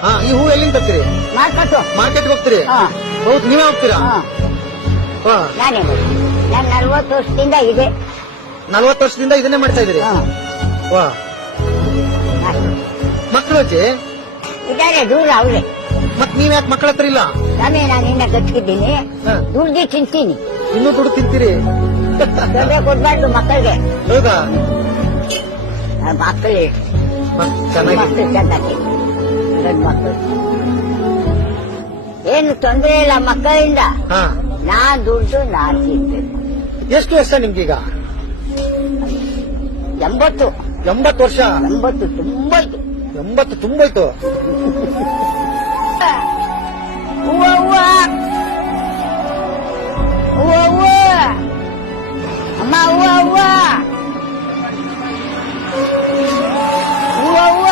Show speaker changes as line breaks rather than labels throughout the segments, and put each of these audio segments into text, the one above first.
ಈ ಹೂ ಎಲ್ಲಿಂದ ತರ್ತೀರಿ? ಮಾರ್ಕೆಟ್ ಹೋಗ್ತೀರಿ? ಹೌದು, ನೀವೇ ಹೋಗ್ತೀರಾ?
ನಾನೇ ನಾನು 40 ವರ್ಷದಿಂದ ಇದೆ.
40 ವರ್ಷದಿಂದ ಇದನ್ನೇ ಮಾಡ್ತಾ ಇದ್ದೀರಿ? ವಾ. ಮಕ್ಕಳು ಅಜ್ಜಿ
ಇದಾರೆ ದೂರ ಅವ್ರೆ.
ಮತ್ ನೀವ್ ಯಾಕೆ ಮಕ್ಕಳ ಹತ್ರ ಇಲ್ಲ?
ನಾನು ಇನ್ನ ಗಚ್ಚಿದ್ದೀನಿ, ದುಡ್ದು ತಿಂತೀನಿ.
ಇನ್ನೂ ದುಡ್ಡು ತಿಂತೀರಿ?
ತೊಂದರೆ ಕೊಡ್ಬಾರ್ದು ಮಕ್ಕಳಿಗೆ.
ಹೌದಾ?
ಮಕ್ಕಳು
ಚೆನ್ನಾಗಿ
ಚೆನ್ನಾಗಿ ದೊಡ್ಡ ಮಕ್ಕಳು ಏನು ತೊಂದರೆ ಇಲ್ಲ ಮಕ್ಕಳಿಂದ. ನಾನ್ ದುಡ್ಡು ನಾನ್ ತಿನ್ಬೇಕು.
ಎಷ್ಟು ವರ್ಷ ನಿಮ್ಗೀಗ?
80.
80 ವರ್ಷ?
80 ತುಂಬಾಯ್ತು.
80 ತುಂಬೋಯ್ತು.
ಹೂವ ಹೂವ ಹೂವ ಹೂವ ಅಮ್ಮ ಹೂವ ಹೂವ ಹೂವ ಹೂವ.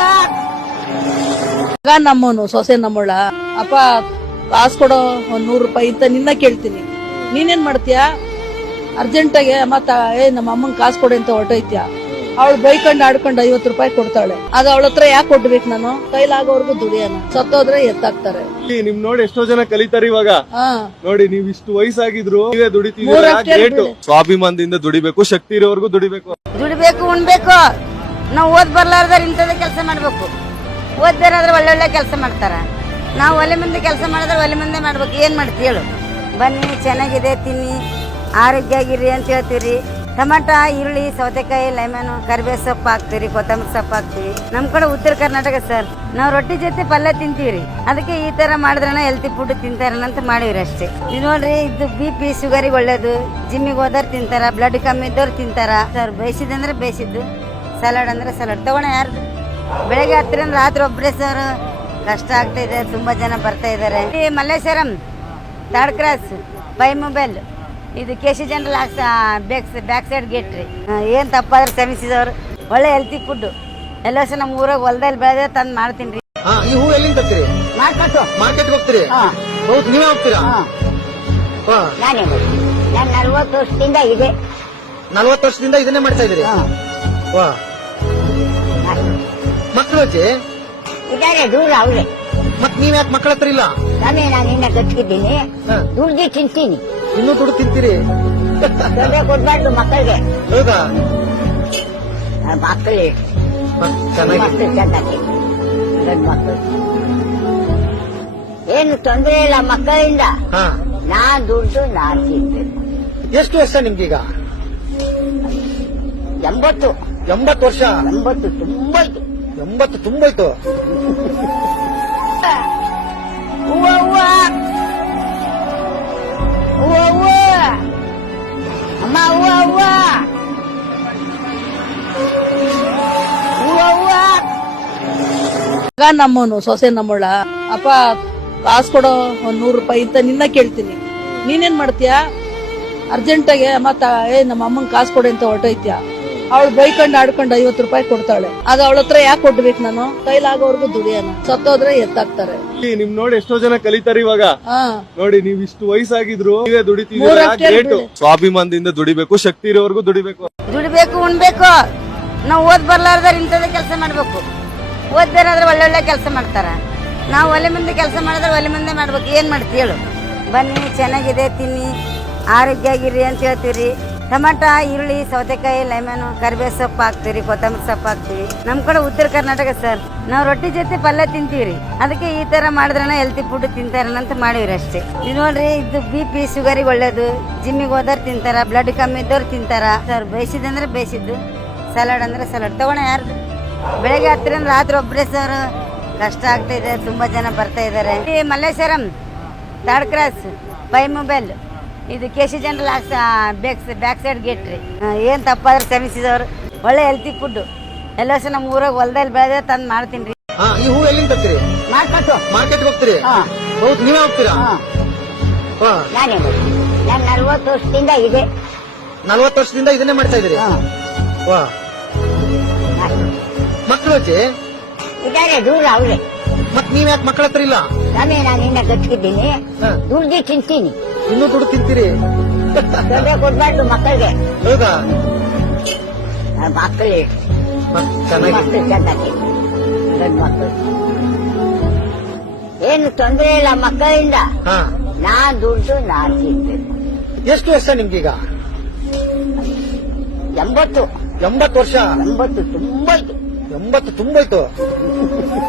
ನಮ್ಮನು ಸೊಸೆ ನಮ್ಮಳ ಅಪ್ಪ ಕಾಸು ಕೊಡೋ 100 ರೂಪಾಯಿ ಅಂತ ನಿನ್ನ ಕೇಳ್ತೀನಿ. ನೀನೇನ್ ಮಾಡ್ತೀಯ? ಅರ್ಜೆಂಟಾಗೆ ಮತ್ತ ನಮ್ಮ ಅಮ್ಮಂಗ್ ಕಾಸು ಕೊಡಿ ಅಂತ ಹೊರಟೈತ್ಯ. ಅವಳು ಬೈಕೊಂಡು ಆಡ್ಕೊಂಡು 50 ರೂಪಾಯಿ ಕೊಡ್ತಾಳೆ. ಅದು ಅವಳ ಹತ್ರ ಯಾಕೆ ಕೊಡ್ಬೇಕು? ನಾನು ಕೈಲಾಗೋವರೆಗೂ ದುಡಿಯೋಣ, ಸತ್ತೋದ್ರೆ ಎತ್ತಾಕ್ತಾರೆ.
ನಿಮ್ ನೋಡಿ ಎಷ್ಟೋ ಜನ ಕಲಿತಾರೆ ಇವಾಗ. ನೋಡಿ ನೀವ್ ಇಷ್ಟು ವಯಸ್ಸಾಗಿದ್ರು ನೀವೇ ದುಡಿತೀವಿ. ಸ್ವಾಭಿಮಾನದಿಂದ ದುಡಿಬೇಕು, ಶಕ್ತಿ ಇರೋವರೆಗೂ ದುಡಿಬೇಕು.
ಉಣ್ಬೇಕು. ನಾವು ಓದ್ ಬರ್ಲಾರ್ದಾರ ಇಂಥದೇ ಕೆಲಸ ಮಾಡ್ಬೇಕು. ಓದ್ದಾರಾದ್ರೆ ಒಳ್ಳೊಳ್ಳೆ ಕೆಲಸ ಮಾಡ್ತಾರ. ನಾವು ಒಲೆ ಮುಂದೆ ಕೆಲಸ ಮಾಡಿದ್ರೆ ಒಲೆ ಮುಂದೆ ಮಾಡ್ಬೇಕು. ಏನ್ ಮಾಡ್ತೀವಿ ಹೇಳು? ಬನ್ನಿ, ಚೆನ್ನಾಗಿದೆ, ತಿನ್ನಿ, ಆರೋಗ್ಯ ಆಗಿರಿ ಅಂತ ಹೇಳ್ತೀರಿ. ಟಮಾಟ, ಈರುಳ್ಳಿ, ಸೌತೆಕಾಯಿ, ಲೆಮನ್, ಕರಿಬೇವು ಸೊಪ್ಪು ಹಾಕ್ತಿರಿ, ಕೊತ್ತಂಬರಿ ಸೊಪ್ಪು ಹಾಕ್ತಿವಿ. ನಮ್ ಕಡೆ ಉತ್ತರ ಕರ್ನಾಟಕ ಸರ್, ನಾವು ರೊಟ್ಟಿ ಜೊತೆ ಪಲ್ಯ ತಿಂತೀವ್ರಿ. ಅದಕ್ಕೆ ಈ ತರ ಮಾಡಿದ್ರನ ಹೆಲ್ತಿ ಫುಡ್ ತಿಂತಾರಲ್ಲ ಅಂತ ಮಾಡಿವ್ರಿ ಅಷ್ಟೇ. ಇದು ನೋಡ್ರಿ, ಇದು BP ಶುಗರಿಗೆ ಒಳ್ಳೇದು. ಜಿಮ್ಮಿಗೆ ಹೋದವ್ರು ತಿಂತಾರ, ಬ್ಲಡ್ ಕಮ್ಮಿ ಇದ್ದವ್ರು ತಿಂತಾರ ಸರ್. ಬೇಯಿಸಿದಂದ್ರೆ ಬೇಯಿಸಿದ್ದು, ಸಲಾಡ್ ಅಂದ್ರೆ ಸಲಾಡ್. ತಗೋಣ ಯಾರ್ದು? ಬೆಳಗ್ಗೆ 10 ಅಂದ್ರೆ ರಾತ್ರಿ ಒಬ್ಬರೇ ಸರ್. ಕಷ್ಟ ಆಗ್ತಾ ಇದೆ, ತುಂಬಾ ಜನ ಬರ್ತಾ ಇದಾರೆ. Malleshwaram, third cross, by mobile, ಇದು KC general back side gate ರೀ. ಏನ್ ತಪ್ಪಾದ್ರೆ ಶ್ರಮಿಸಿದವ್ರು. ಒಳ್ಳೆ ಹೆಲ್ತಿ ಫುಡ್ ಎಲ್ಲ ನಮ್ಮ ಊರಾಗ ಹೊಲದಲ್ಲಿ ಬೆಳೆದ ತಂದ್ ಮಾಡ್ತೀನಿ.
ಈ ಹೂ ಎಲ್ಲಿಂದ ತರ್ತೀರಿ? ಮಾರ್ಕೆಟ್ ಹೋಗ್ತೀರಿ? ಹೌದು, ನೀವೇ ಹೋಗ್ತೀರಾ?
ನಾನೇ ನಾನು 40 ವರ್ಷದಿಂದ ಇದೆ.
40 ವರ್ಷದಿಂದ ಇದನ್ನೇ ಮಾಡ್ತಾ ಇದ್ದೀರಿ? ವಾ. ಮಕ್ಕಳು ಅಜ್ಜಿ
ಇದಾರೆ ದೂರ ಅವ್ರೆ.
ಮತ್ ನೀವ್ ಯಾಕೆ ಮಕ್ಕಳ ಹತ್ರ ಇಲ್ಲ?
ನಾನು ಇನ್ನ ಗಚ್ಚಿದ್ದೀನಿ, ದುಡ್ದು ತಿಂತೀನಿ.
ಇನ್ನೂ ದುಡ್ಡು ತಿಂತೀರಿ?
ತೊಂದರೆ ಕೊಡ್ಬಾರ್ದು ಮಕ್ಕಳಿಗೆ.
ಹೌದಾ?
ಮಕ್ಕಳು
ಚೆನ್ನಾಗಿ
ಚೆನ್ನಾಗಿ ದೊಡ್ಡ ಮಕ್ಕಳು ಏನು ತೊಂದರೆ ಇಲ್ಲ ಮಕ್ಕಳಿಂದ. ನಾನ್ ದುಡ್ಡು ನಾನ್ ತಿನ್ಬೇಕು.
ಎಷ್ಟು ವರ್ಷ ನಿಮ್ಗೀಗ?
80.
80 ವರ್ಷ?
80 ತುಂಬಾಯ್ತು.
80 ತುಂಬೋಯ್ತು.
ಹೂವ ಹೂವ ಹೂವ ಹೂವ ಅಮ್ಮ ಹೂವ ಹೂವ ಹೂವ ಹೂವ.
ನಮ್ಮನು ಸೊಸೆ ನಮ್ಮಳ ಅಪ್ಪ ಕಾಸು ಕೊಡೋ 100 ರೂಪಾಯಿ ಅಂತ ನಿನ್ನ ಕೇಳ್ತೀನಿ. ನೀನೇನ್ ಮಾಡ್ತೀಯ? ಅರ್ಜೆಂಟಾಗೆ ಮತ್ತ ನಮ್ಮ ಅಮ್ಮಂಗ್ ಕಾಸು ಕೊಡಿ ಅಂತ ಹೊರಟೈತ್ಯ. ಅವಳು ಬೈಕೊಂಡು ಆಡ್ಕೊಂಡು 50 ರೂಪಾಯಿ ಕೊಡ್ತಾಳೆ. ಅದು ಅವಳ ಹತ್ರ ಯಾಕೆ ಕೊಡ್ಬೇಕು? ನಾನು ಕೈಲಾಗೋವರೆಗೂ ದುಡಿಯೋಣ, ಸತ್ತೋದ್ರೆ ಎತ್ತಾಕ್ತಾರೆ.
ನಿಮ್ ನೋಡಿ ಎಷ್ಟೋ ಜನ ಕಲಿತಾರೆ ಇವಾಗ. ನೋಡಿ ನೀವ್ ಇಷ್ಟು ವಯಸ್ಸಾಗಿದ್ರು ನೀವೇ ದುಡಿತೀವಿ. ಸ್ವಾಭಿಮಾನದಿಂದ ದುಡಿಬೇಕು, ಶಕ್ತಿ ಇರೋವರೆಗೂ ದುಡಿಬೇಕು.
ಉಣ್ಬೇಕು. ನಾವು ಓದ್ ಬರ್ಲಾರ್ದಾರ ಇಂಥದೇ ಕೆಲಸ ಮಾಡ್ಬೇಕು. ಓದ್ದಾರಾದ್ರೆ ಒಳ್ಳೊಳ್ಳೆ ಕೆಲಸ ಮಾಡ್ತಾರ. ನಾವು ಒಲೆ ಮುಂದೆ ಕೆಲಸ ಮಾಡಿದ್ರೆ ಒಲೆ ಮುಂದೆ ಮಾಡ್ಬೇಕು. ಏನ್ ಮಾಡ್ತೀವಿ ಹೇಳು? ಬನ್ನಿ, ಚೆನ್ನಾಗಿದೆ, ತಿನ್ನಿ, ಆರೋಗ್ಯ ಆಗಿರಿ ಅಂತ ಹೇಳ್ತೀರಿ. ಟಮಾಟ, ಈರುಳ್ಳಿ, ಸೌತೆಕಾಯಿ, ಲೆಮನ್, ಕರಿಬೇವು ಸೊಪ್ಪು ಹಾಕ್ತಿರಿ, ಕೊತ್ತಂಬರಿ ಸೊಪ್ಪು ಹಾಕ್ತಿವಿ. ನಮ್ ಕಡೆ ಉತ್ತರ ಕರ್ನಾಟಕ ಸರ್, ನಾವು ರೊಟ್ಟಿ ಜೊತೆ ಪಲ್ಯ ತಿಂತೀವ್ರಿ. ಅದಕ್ಕೆ ಈ ತರ ಮಾಡಿದ್ರನ ಹೆಲ್ತಿ ಫುಡ್ ತಿಂತಾರಲ್ಲ ಅಂತ ಮಾಡಿವ್ರಿ ಅಷ್ಟೇ. ಇದು ನೋಡ್ರಿ, ಇದು BP ಶುಗರಿಗೆ ಒಳ್ಳೇದು. ಜಿಮ್ಮಿಗೆ ಹೋದವ್ರು ತಿಂತಾರ, ಬ್ಲಡ್ ಕಮ್ಮಿ ಇದ್ದವ್ರು ತಿಂತಾರ ಸರ್. ಬೇಯಿಸಿದಂದ್ರೆ ಬೇಯಿಸಿದ್ದು, ಸಲಾಡ್ ಅಂದ್ರೆ ಸಲಾಡ್. ತಗೋಣ ಯಾರ್ದು? ಬೆಳಗ್ಗೆ 10 ಅಂದ್ರೆ ರಾತ್ರಿ ಒಬ್ಬರೇ ಸರ್. ಕಷ್ಟ ಆಗ್ತಾ ಇದೆ, ತುಂಬಾ ಜನ ಬರ್ತಾ ಇದಾರೆ. Malleshwaram, third cross, by mobile, ಇದು KC general back side gate ರೀ. ಏನ್ ತಪ್ಪಾದ್ರೆ ಶ್ರಮಿಸಿದವ್ರು. ಒಳ್ಳೆ ಹೆಲ್ತಿ ಫುಡ್ ಎಲ್ಲ ನಮ್ಮ ಊರಾಗ ಹೊಲದಲ್ಲಿ ಬೆಳೆದ ತಂದ್ ಮಾಡ್ತೀನಿ.
ಈ ಹೂ ಎಲ್ಲಿಂದ ತರ್ತೀರಿ? ಮಾರ್ಕೆಟ್ ಹೋಗ್ತೀರಿ? ಹೌದು, ನೀವೇ ಹೋಗ್ತೀರಾ?
ನಾನೇ ನಾನು 40 ವರ್ಷದಿಂದ ಇದೆ.
40 ವರ್ಷದಿಂದ ಇದನ್ನೇ ಮಾಡ್ತಾ ಇದ್ದೀರಿ? ವಾ. ಮಕ್ಕಳು ಅಜ್ಜಿ
ಇದಾರೆ ದೂರ ಅವ್ರೆ.
ಮತ್ ನೀವ್ ಯಾಕೆ ಮಕ್ಕಳ ಹತ್ರ ಇಲ್ಲ?
ನಾನು ಇನ್ನ ಗಚ್ಚಿದ್ದೀನಿ, ದುಡ್ದು ತಿಂತೀನಿ.
ಇನ್ನೂ ದುಡ್ಡು ತಿಂತೀರಿ?
ತೊಂದರೆ ಕೊಡ್ಬಾರ್ದು ಮಕ್ಕಳಿಗೆ.
ಹೌದಾ?
ಮಕ್ಕಳು ಚೆನ್ನಾಗಿ ದೊಡ್ಡ ಮಕ್ಕಳು ಏನು ತೊಂದರೆ ಇಲ್ಲ ಮಕ್ಕಳಿಂದ.
ಹಾ
ನಾನ್ ದುಡ್ಡು ನಾನ್ ತಿನ್ಬೇಕು.
ಎಷ್ಟು ವರ್ಷ ನಿಮ್ಗೀಗ?
80
80 ವರ್ಷ.
80 ತುಂಬಾಯ್ತು.
80 ತುಂಬೋಯ್ತು.